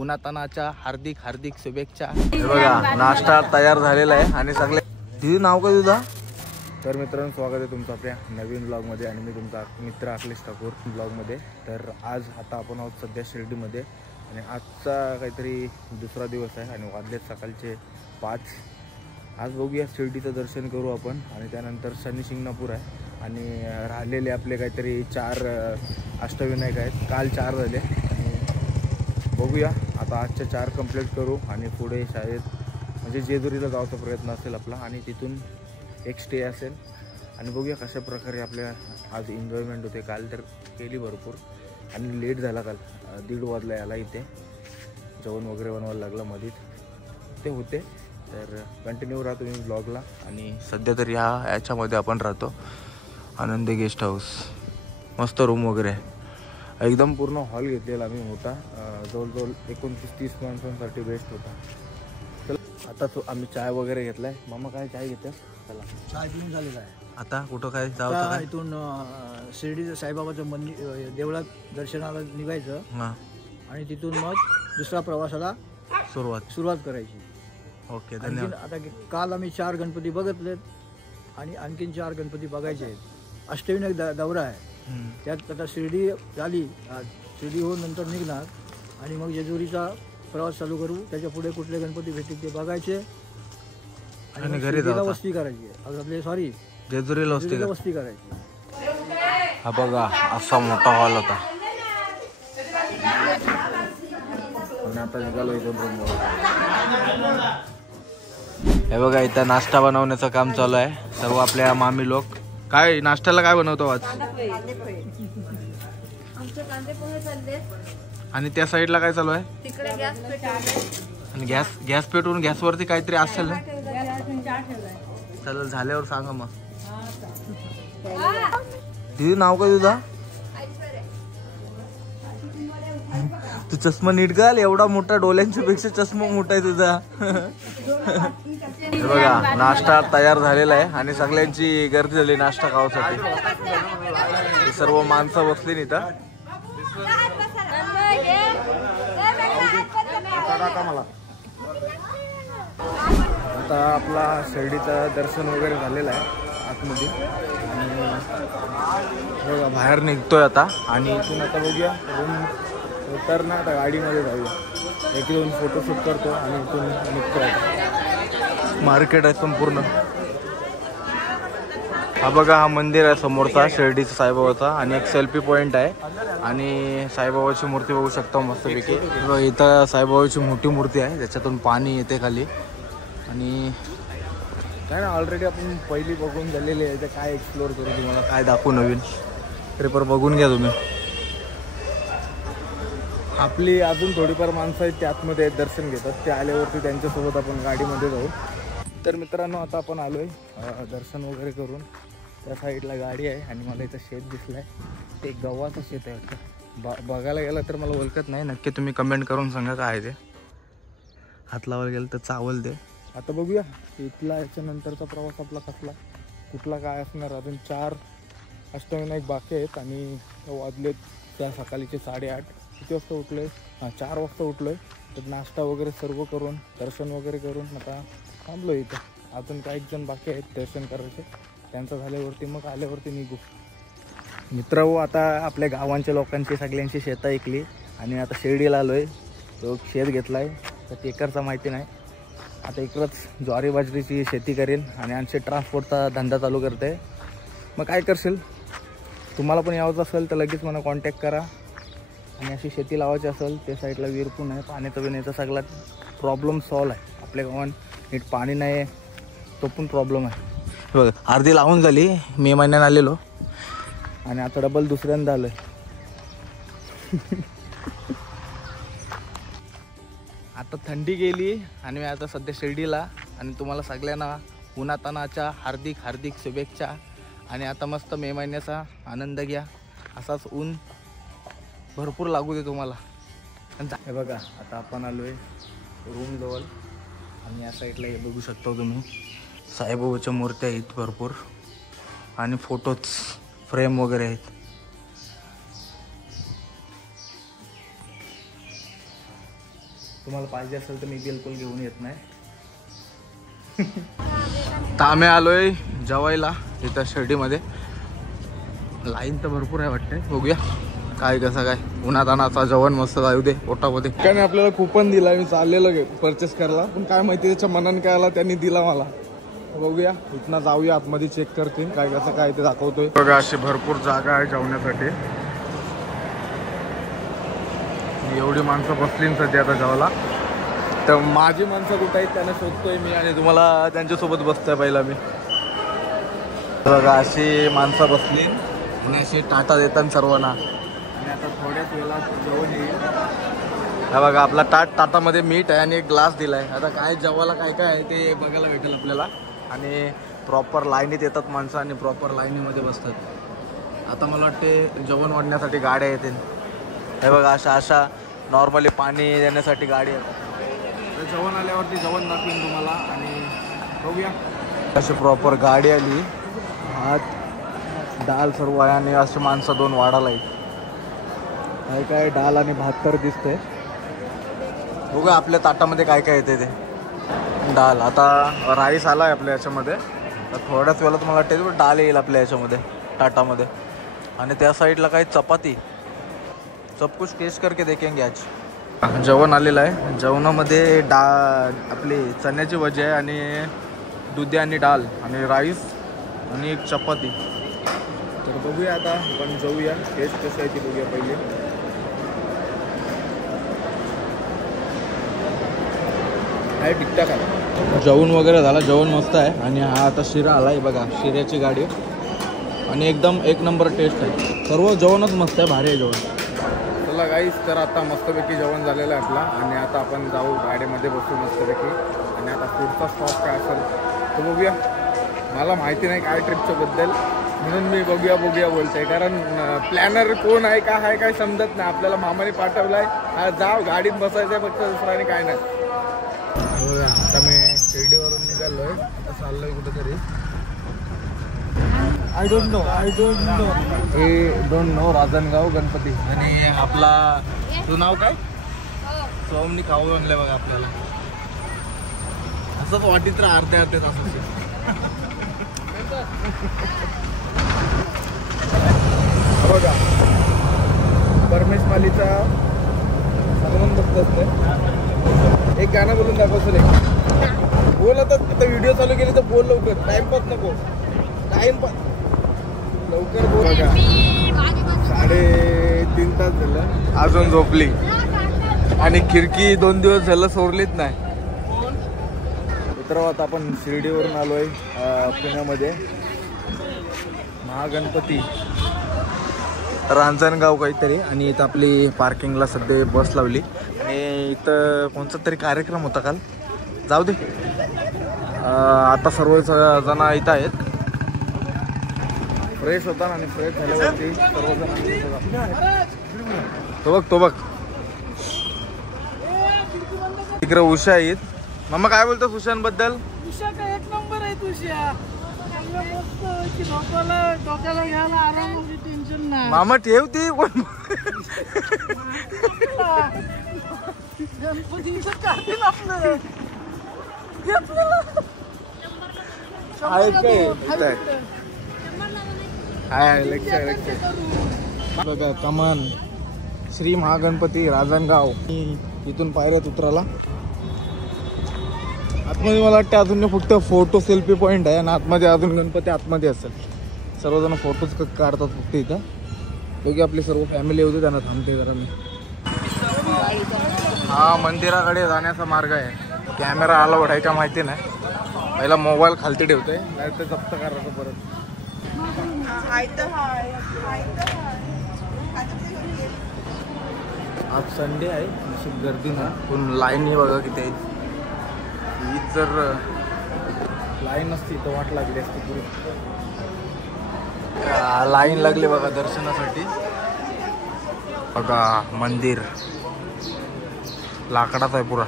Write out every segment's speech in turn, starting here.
उन्हातानाच्या हार्दिक हार्दिक शुभेच्छा। हे बघा नाश्ता तयार झालेला आहे आणि सगळे दिदी नाव काय तुझा? तर मित्रांनो स्वागत आहे तुमचं आपल्या नवीन ब्लॉगमध्ये आणि मी तुमचा मित्र अखिलेश ठाकूर ब्लॉगमध्ये। तर आज आता आपण आहोत सध्या शिर्डीमध्ये आणि आजचा काहीतरी दुसरा दिवस आहे आणि वाजलेत सकाळचे 5। आज बघूया शिर्डीचं दर्शन करू आपण आणि त्यानंतर शनी शिंगणापूर आहे आणि राहिलेले आपले काहीतरी 4 अष्टविनायक आहेत। काल 4 झाले आणि बघूया आता आजच्या 4 कंप्लीट करू आणि पुढे शाळेत म्हणजे जेजुरीला जायचा प्रयत्न असेल आपला आणि तिथून एक स्टे असेल आणि बघूया कशा प्रकारे आपल्या आज एन्जॉयमेंट होते। काल तर केली भरपूर आणि लेट झाला काल 1:30 वाजला याला इथे जेवण वगैरे बनवायला लागलं मध्येच ते होते। तर कंटिन्यू राहा तुम्ही ब्लॉगला आणि सध्या तर याच्यामध्ये आपण राहतो आनंदी गेस्ट हाऊस। मस्त रूम वगैरे आहे एकदम पूर्ण हॉल घेतलेला आम्ही मोठा जवळजवळ 29-30 माणसांसाठी बेस्ट होता। चला आता तो आम्ही चाय वगैरे घेतलाय। मामा काय चाय घेते? चला चाय पिऊन झालेला आहे। आता कुठं काय जायचं? इथून शिर्डीचं साईबाबाचं मंदिर देवळात दर्शनाला निघायचं हां आणि तिथून मग दुसऱ्या प्रवासाला सुरुवात करायची। ओके धन्यवाद। आता काल आम्ही 4 गणपती बघितलेत आणि आणखीन 4 गणपती बघायचे आहेत। अष्टविनायक दौरा आहे त्यात आता शिर्डी झाली शिर्डी होऊन नंतर निघणार आणि मग जेजुरीचा प्रवास चालू करू। त्याच्या पुढे कुठले गणपती भेटतील ते बघायचे आणि घरी वस्ती करायची आपले जेजुरीला वस्ती करायची। हा बघा असा मोठा हॉल होता आणि आता निघालो इथून रूमवर। हे बघा इथं नाश्ता बनवण्याचं काम चालू आहे सर्व आपल्या मामी लोक। काय नाश्त्याला काय बनवतो आज? आणि त्या साईडला काय चालू आहे? आणि गॅस पेटवून गॅसवरती काहीतरी असेल ना? चला झाल्यावर सांगा मग। दीदी नाव काय तुझा? तू चष्मा नीट घाल एवढा मोठा डोळ्यांच्या पेक्षा चष्मा मोठा आहे तुझा। हे बघा नाश्ता तयार झालेला आहे आणि सगळ्यांची गर्दी झाली नाश्ता खावासाठी। सर्व माणसं बसली इथं। आता आपला शिर्डीचं दर्शन वगैरे झालेलं आहे आतमध्ये आणि बघा बाहेर निघतोय आता आणि इथून आता बघूया रूम उतरणार आता गाडीमध्ये जाऊया 1-2 फोटोशूट करतो आणि इथून निघतो। आता मार्केट आहे संपूर्ण। हा बघा हा मंदिर आहे समोरचा शिर्डीचा साईबाबाचा आणि एक सेल्फी पॉईंट आहे आणि साईबाबाची मूर्ती बघू शकता मस्तपैकी। इथं साईबाबाची मोठी मूर्ती आहे त्याच्यातून पाणी येते खाली आणि काय ना ऑलरेडी आपण पहिली बघून झालेली आहे। काय एक्सप्लोअर करू तुम्हाला काय दाखवू नवीन ट्रिपर बघून घ्या तुम्ही। आपली अजून थोडीफार माणसं आहेत ते आतमध्ये दर्शन घेतात ते आल्यावरती त्यांच्यासोबत आपण गाडीमध्ये जाऊ। तर मित्रांनो आता आपण आलोय दर्शन वगैरे करून। त्या साईडला गाडी आहे आणि मला इथं शेत दिसलाय ते गव्हाचं शेत आहे। बघायला गेलं तर मला ओळखत नाही नक्की तुम्ही कमेंट करून सांगा काय आहे ते। हात लावायला गेलं तर चावल ते। आता बघूया इथला याच्यानंतरचा प्रवास आपला कसला कुठला काय असणार। अजून 4 अष्टविनायक बाकी आहेत आणि वाजलेत त्या सकाळीचे 8:30। किती वाजता उठलोय? 4 वाजता उठलोय। तर नाश्ता वगैरे सर्व करून दर्शन वगैरे करून आता थांबलो इथं। अजून काही जण बाकी आहेत दर्शन करायचे त्यांचं झाल्यावरती मग आल्यावरती निघू। मित्रांनो आता आपल्या गावांच्या लोकांची सगळ्यांची शेतं ऐकली आणि आता शिर्डीला आलोय। तो शेत घेतलाय तर एकरचा माहिती नाही। आता इकडंच ज्वारी बाजरीची शेती करेल आणि आणखी ट्रान्सपोर्टचा धंदा चालू करते। मग काय करशील तुम्हाला पण यावंच असेल तर लगेच मला कॉन्टॅक्ट करा आणि अशी शेती लावायची असेल त्या साईडला विहीर पण आहे पाण्याचा पिण्याचा सगळा प्रॉब्लेम सॉल्व आहे। आपल्या गावात नीट पाणी नाही आहे तो पण प्रॉब्लेम आहे। बघा अर्धी लावून झाली मे महिन्यात आलेलो आणि आता डबल दुसऱ्यांदा आलोय। आता थंडी गेली आणि मी आता सध्या शिर्डीला आणि तुम्हाला सगळ्यांना उन्हातानाच्या हार्दिक हार्दिक शुभेच्छा आणि आता मस्त मे महिन्याचा आनंद घ्या। असाच ऊन भरपूर लागू दे तुम्हाला। हे बघा आता आपण आलोय रूम जवळ आणि या साईडला हे बघू शकता तुम्ही साईबाबाच्या मूर्त्या आहेत भरपूर आणि फोटोज फ्रेम वगैरे आहेत। तुम्हाला पाहिजे असेल तर मी बिलकुल घेऊन येत नाही. तर आम्ही आलोय जेवायला इथं शिर्डीमध्ये. लाईन तर भरपूर आहे वाटते. बघूया काय कसं काय. उन्हातानाचा जेवण मस्त जाऊ दे पोटामध्ये. काय आपल्याला कुपन दिला, मी चाललेलो परचेस करायला, पण काय माहिती त्याच्या मनाने काय आला त्यांनी दिला मला. बघूया इथनं जाऊया आतमध्ये, चेक करते काय कसं काय ते दाखवतोय. बघा अशी भरपूर जागा आहे जेवण्यासाठी. एवढी माणसं बसली सध्या आता जेवायला. तर माझी माणसं कुठं आहेत त्यांना शोधतोय मी आणि तुम्हाला त्यांच्यासोबत बसतोय पहिला मी. बघा अशी माणसं बसली आणि अशी टाटा देतात सर्वांना. आणि आता थोड्याच वेळात जेवण येईल. हा बघा आपला ताटामध्ये मीठ आहे आणि एक ग्लास दिलाय. आता काय जेवायला काय काय आहे ते बघायला भेटेल आपल्याला. आणि प्रॉपर लाईनीत येतात माणसं आणि प्रॉपर लाईनीमध्ये बसतात. आता मला वाटते जेवण वाढण्यासाठी गाड्या येतील. हे बघा अशा नॉर्मली पाणी देण्यासाठी गाडी येतात. तर जेवण आल्यावरती जेवण दाखवेन तुम्हाला आणि बघूया. अशी प्रॉपर गाडी आली. भात डाल सर्व आहे आणि अशी माणसं 2 वाढायला आहेत. काय डाल आणि भात तर दिसतंय. बघा आपल्या ताटामध्ये काय काय येते ते. डाल आता राईस आला आहे आपल्या याच्यामध्ये. तर थोड्याच वेळात मला वाटतं डाल येईल आपल्या याच्यामध्ये ताटामध्ये. आणि त्या साईडला काही चपाती. सब कुछ टेस्ट करके देखेंगे आज. जेवण आलेलं आहे. जेवणामध्ये आपली चण्याची भजी आहे आणि दुधी आणि डाल आणि राईस आणि एक चपाती. तर बघूया आता आपण जाऊया. टेस्ट कसं आहे ती बघूया पहिले. आहे टिकटाक आहे. जेवण वगैरे झालं. जेवण मस्त आहे. आणि हा आता शिरा आला आहे बघा. शिऱ्याची गाडी आणि एकदम 1 नंबर टेस्ट आहे. सर्व जेवणच मस्त आहे. भारी आहे जेवण. चला गाईस, तर आता मस्तपैकी जेवण झालेलं आहे आपला. आणि आता आपण जाऊ गाडीमध्ये बसू मस्तपैकी. आणि आता पुढचा स्टॉप काय असेल तो बघूया. मला माहिती नाही काय ट्रिपच्या बद्दल, म्हणून मी बघूया बोलतोय. कारण प्लॅनर कोण आहे का आहे काय समजत नाही. आपल्याला मामाने पाठवलाय, जाव गाडीत बसायचं आहे फक्त, दुसरं आणि काय नाही. बघा आता मी शिर्डीवरून निघालोय. आता चाललोय कुठेतरी. आय डोंट नो हे डोंट नो राजनगाव गणपती. आणि आपला तू नाव काय? सोमनी खाऊ आणलंय बघा आपल्याला. असंच वाटीत अर्ध्या तासाचे. बघा परमेश मालीचा हनुमान भक्त असतंय. एक गाणं बोलून दाखवतो. एक बोल. आता व्हिडिओ चालू केली तर बोल लवकर. टाइमपास नको. टाइमपास लवकर बोल. बघा 3:30 तास झालं अजून झोपली. आणि खिडकी 2 दिवस झालं सोडलीच नाही. मित्रांनो आता आपण शिर्डीवरून आलोय पुण्यामध्ये. महागणपती रांजणगाव काहीतरी. आणि इथं आपली पार्किंगला सध्या बस लावली. आणि इथं कोणता तरी कार्यक्रम होता काल. जाऊ दे. आता सर्व जण इथं आहेत. फ्रेश होता आणि फ्रेश झाल्यावरती सर्वजण तो बघ तिकडे उषा आहेत. मम्मा काय बोलतो उषांबद्दल? उषा का 1 नंबर आहे. उषा डोक्याला घ्यायला आराम, टेन्शन नाही. मामा ठेवती कोण गणपतीचं काढतील आपलं. बघा कमान श्री महागणपती राजनगाव. इथून पायऱ्यात उतराला. आतमध्ये मला वाटतं अजून फक्त फोटो सेल्फी पॉईंट आहे. आणि आतमध्ये अजून गणपती आतमध्ये असेल. सर्वजण फोटोज काढतात फक्त इथं. बघी आपली सर्व फॅमिली होती त्यांना थांबते जरा मी. हा मंदिराकडे जाण्याचा मार्ग आहे. कॅमेरा अलाउड आहे का माहिती नाही. पहिला मोबाईल खालती ठेवतोय, नाही तर जप्त करायचं परत. आज संडे आहे, अशी गर्दी नाही. पण लाईन बघा किती आहे. हीच जर लाईन नसती तर वाट लागली असती पुरी. लाईन लागली बघा दर्शनासाठी. बघा मंदिर लाकडाचा आहे पुरा.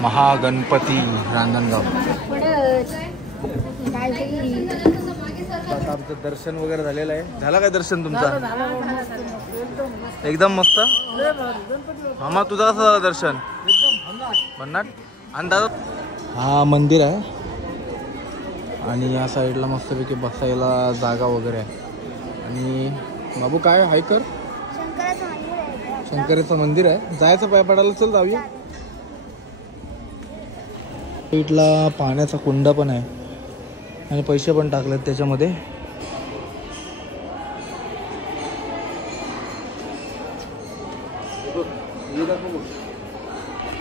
महागणपती रांजणगाव. आता आमचं दर्शन वगैरे झालेलं आहे. झालं काय दर्शन तुमचं? एकदम मस्त. मामा तुझं कसं झालं दर्शन? भन्नाट. आणि दादा हा मंदिर आहे आणि या साईडला मस्तपैकी बसायला जागा वगैरे आहे. आणि बाबू काय हाय कर? शंकराचं मंदिर आहे. जायचं पाय पडायला. चल जाऊया. साईडला पाण्याचा कुंड पण आहे आणि पैसे पण टाकलेत त्याच्यामध्ये.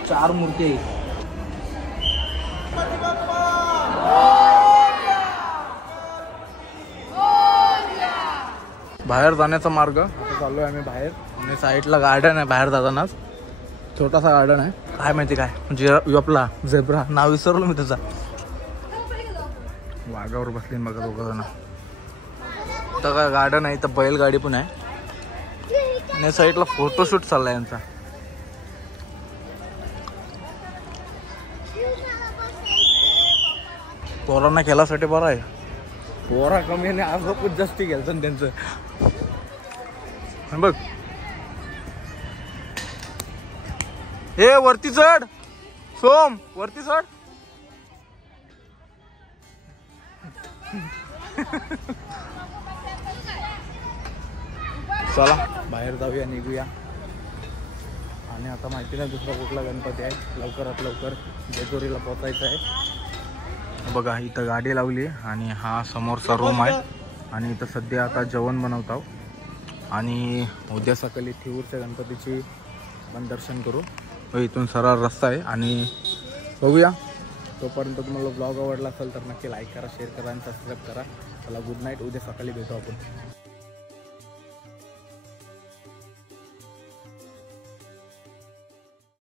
चार मूर्ती आहेत. बाहेर जाण्याचा मार्ग. आता चाललोय आम्ही बाहेर आणि साईडला गार्डन आहे. बाहेर जातानाच छोटासा गार्डन आहे. काय माहिती काय म्हणजे आपला झेब्रा नाव विसरलो मी त्याचा. वाघावर बसली बघा दोघं जण. तर काय गार्डन आहे. इथं बैलगाडी पण आहे आणि साईडला फोटोशूट चाललाय यांचा. पोरांना खेळासाठी बरं आहे. पोरा कमी आणि आज खूप जास्ती खेळतं त्यांचं. बघ हे वरती चढ. सोम वरती चढ. चला बाहेर जाऊया निघूया. आणि आता माहिती नाही दुसरा कुठला गणपती आहे. लवकरात लवकर जेजुरीला पोचायचं आहे. बघा इथं गाडी लावली आणि हा समोरचा रूम आहे. आणि इथं सध्या आता जेवण बनवत आहोत. आणि उद्या सकाळी ठिऊरच्या गणपतीची पण दर्शन करू. इथून सरळ रस्ता आहे आणि बघूया. तोपर्यंत तुम्हाला ब्लॉग आवडला असेल तर नक्की लाईक करा, शेअर करा आणि सबस्क्राईब करा. चला गुड नाईट. उद्या सकाळी भेटू आपण.